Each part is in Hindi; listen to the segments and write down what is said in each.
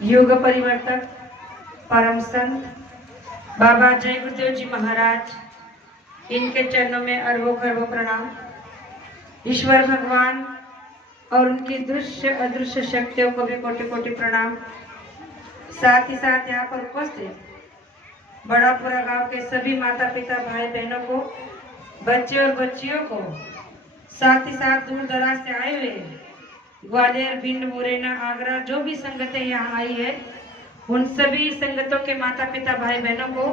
युग परिवर्तक परम संत बाबा जय गुरुदेव जी महाराज, इनके चरणों में अरबों खरबों प्रणाम। ईश्वर भगवान और उनकी दृश्य अदृश्य शक्तियों को भी कोटि कोटि प्रणाम। साथ ही साथ यहाँ पर उपस्थित बड़ापुरा गांव के सभी माता पिता भाई बहनों को, बच्चे और बच्चियों को, साथ ही साथ दूर दराज से आए हुए ग्वालियर, भिंड, मुरैना, आगरा जो भी संगतें यहाँ आई है, उन सभी संगतों के माता पिता भाई बहनों को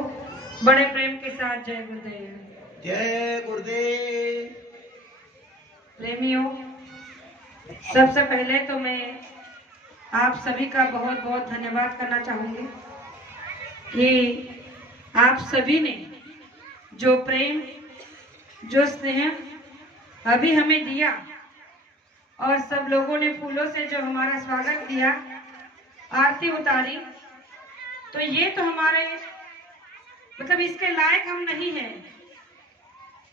बड़े प्रेम के साथ जय गुरुदेव। जय गुरुदेव। प्रेमियों, सबसे पहले तो मैं आप सभी का बहुत बहुत धन्यवाद करना चाहूंगी कि आप सभी ने जो प्रेम, जो स्नेह अभी हमें दिया और सब लोगों ने फूलों से जो हमारा स्वागत किया, आरती उतारी, तो ये तो हमारे मतलब इसके लायक हम नहीं हैं,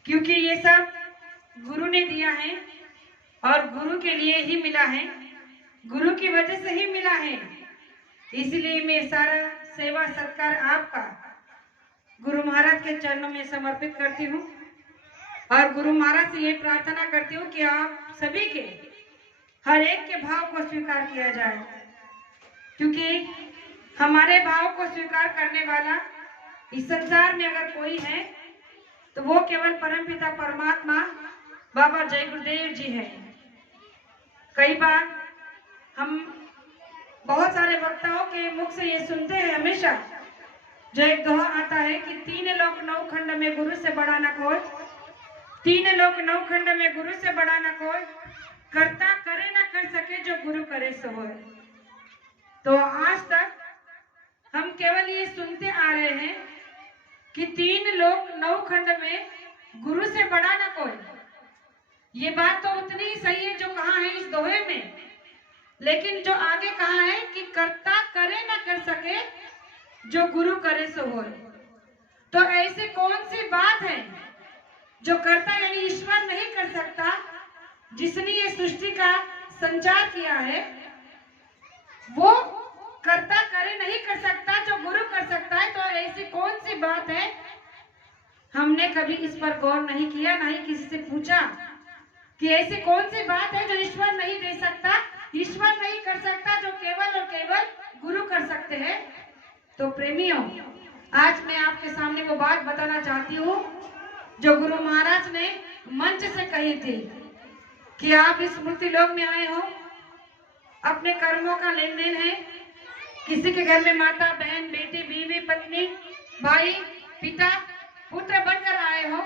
क्योंकि ये सब गुरु ने दिया है और गुरु के लिए ही मिला है, गुरु की वजह से ही मिला है। इसलिए मैं सारा सेवा सत्कार आपका गुरु महाराज के चरणों में समर्पित करती हूँ और गुरु महाराज से ये प्रार्थना करती हूँ कि आप सभी के हर एक के भाव को स्वीकार किया जाए, क्योंकि हमारे भाव को स्वीकार करने वाला इस संसार में अगर कोई है तो वो केवल परमपिता परमात्मा बाबा जय गुरुदेव जी हैं। कई बार हम बहुत सारे वक्ताओं के मुख से ये सुनते हैं हमेशा, जो एक दोहा आता है कि तीन लोक नौ खंड में गुरु से बड़ा न कोई, तीन लोक नौ खंड में गुरु से बड़ा न कोई, करता करे न कर सके जो गुरु करे सो होए। तो आज तक हम केवल ये सुनते आ रहे हैं कि तीन लोक नौ खंड में गुरु से बड़ा न कोई। ये बात तो उतनी ही सही है जो कहा है इस दोहे में, लेकिन जो आगे कहा है कि करता करे न कर सके जो गुरु करे सो होए। तो ऐसी कौन सी बात है जो करता यानी ईश्वर नहीं कर सकता, जिसने ये सृष्टि का संचार किया है, वो करता करे नहीं कर सकता जो गुरु कर सकता है। तो ऐसी कौन सी बात है, हमने कभी इस पर गौर नहीं किया, ना ही किसी से पूछा कि ऐसी कौन सी बात है जो ईश्वर नहीं दे सकता, ईश्वर नहीं कर सकता, जो केवल और केवल गुरु कर सकते हैं। तो प्रेमियों, आज मैं आपके सामने वो बात बताना चाहती हूँ जो गुरु महाराज ने मंच से कही थी कि आप इस मूर्ति लोक में आए हो, अपने कर्मों का लेन देन है, किसी के घर में माता, बहन, बेटी, बीवी, पत्नी, भाई, पिता, पुत्र बनकर आए हो।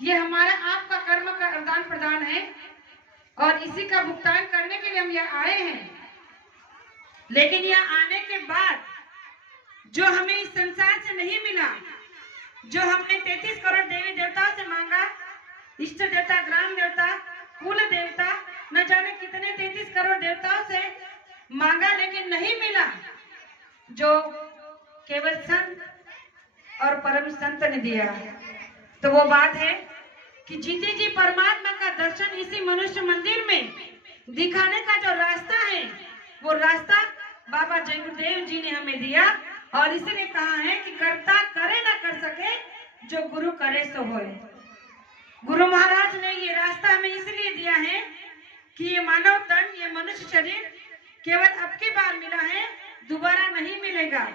ये हमारा आपका कर्म का आदान प्रदान है और इसी का भुगतान करने के लिए हम यहाँ आए हैं। लेकिन यहाँ आने के बाद जो हमें इस संसार से नहीं मिला, जो हमने 33 करोड़ देवी देवताओं से मांगा, इष्ट देवता, ग्राम देवता, कुल देवता, न जाने कितने 33 करोड़ देवताओं से मांगा, लेकिन नहीं मिला, जो केवल संत और परम संत ने दिया। तो वो बात है कि जीते जी परमात्मा का दर्शन इसी मनुष्य मंदिर में दिखाने का जो रास्ता है, वो रास्ता बाबा जय गुरुदेव जी ने हमें दिया और इसने कहा है कि करता करे ना कर सके जो गुरु करे सो होए। गुरु महाराज ने ये रास्ता हमें इसलिए दिया है कि ये मानव तन, ये मनुष्य शरीर केवल अब की बार मिला है, दोबारा नहीं मिलेगा।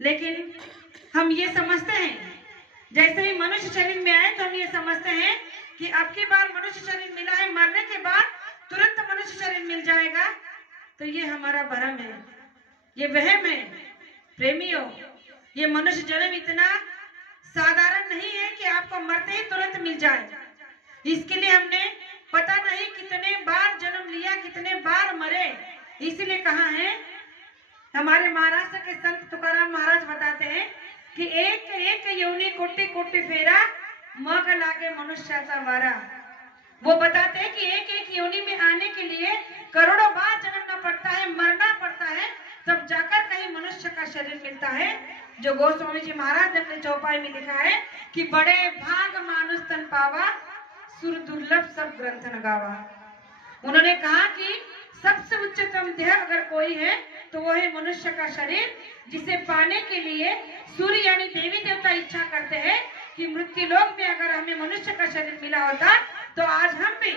लेकिन हम ये समझते हैं, जैसे ही मनुष्य शरीर में आए तो हम ये समझते हैं कि अब की बार मनुष्य शरीर मिला है, मरने के बाद तुरंत मनुष्य शरीर मिल जाएगा। तो ये हमारा भ्रम है, ये वहम है। प्रेमियों, ये मनुष्य जन्म इतना साधारण नहीं है कि आपको मरते ही तुरंत मिल जाए। इसके लिए हमने पता नहीं कितने बार जन्म लिया, कितने बार मरे। इसीलिए कहा है, हमारे महाराष्ट्र के संत तुकाराम महाराज बताते हैं कि एक एक योनि कोटि कोटि फेरा, मग लागे मनुष्याचा वारा। वो बताते हैं कि एक एक योनि में आने के लिए करोड़ों बार जन्मना पड़ता है, मरना पड़ता है, तब जाकर कहीं मनुष्य का शरीर मिलता है। जो गोस्वामी जी महाराज ने अपने चौपाई में लिखा है कि बड़े भाग मानुष तन पावा, सुर दुर्लभ सब ग्रंथ न गावा। उन्होंने कहा कि सबसे उच्चतम देह अगर कोई है तो वो है मनुष्य का शरीर, जिसे पाने के लिए सूर्य यानी देवी देवता इच्छा करते हैं कि मृत्यु लोक में अगर हमें मनुष्य का शरीर मिला होता तो आज हम भी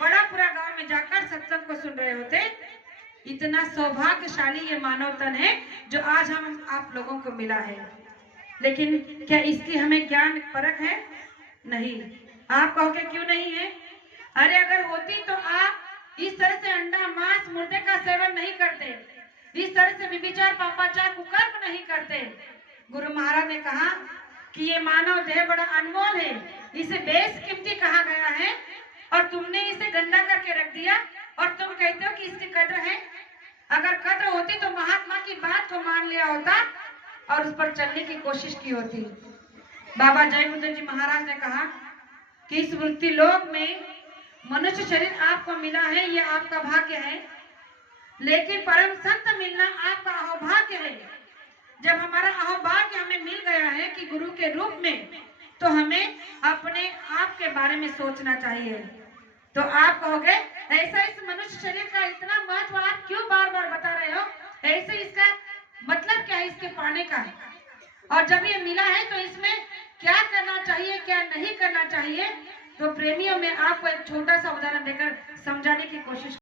बड़ा पूरा गांव में जाकर सत्संग को सुन रहे होते। इतना सौभाग्यशाली ये मानव तन है जो आज हम आप लोगों को मिला है। लेकिन क्या इसकी हमें ज्ञान परख है? नहीं। आप कहोगे क्यों नहीं है? अरे अगर होती तो आप इस तरह से अंडा मांस मुर्दे का सेवन नहीं करते, इस तरह से विभिचार पापाचार कुकर्म नहीं करते। गुरु महाराज ने कहा कि ये मानव देह बड़ा अनमोल है, इसे बेशकीमती कहा गया है और तुमने इसे गंदा करके रख दिया और तुम कहते हो कि इसकी कद्र है। अगर कद्र होती तो महात्मा की बात को मान लिया होता और उस पर चलने की कोशिश की होती। बाबा जय गुरुदेव जी महाराज ने कहा कि इस मृत्यु लोक में मनुष्य शरीर आपको मिला है, ये आपका भाग्य है, लेकिन परम संत मिलना आपका अहोभाग्य है। जब हमारा अहोभाग्य हमें मिल गया है कि गुरु के रूप में, तो हमें अपने आप के बारे में सोचना चाहिए। तो आप कहोगे ऐसा इस मनुष्य शरीर का इतना महत्व आप क्यों बार बार बता रहे हो? ऐसे इसका मतलब क्या है इसके पाने का? और जब ये मिला है तो इसमें क्या करना चाहिए, क्या नहीं करना चाहिए? तो प्रेमियों में आपको एक छोटा सा उदाहरण देकर समझाने की कोशिश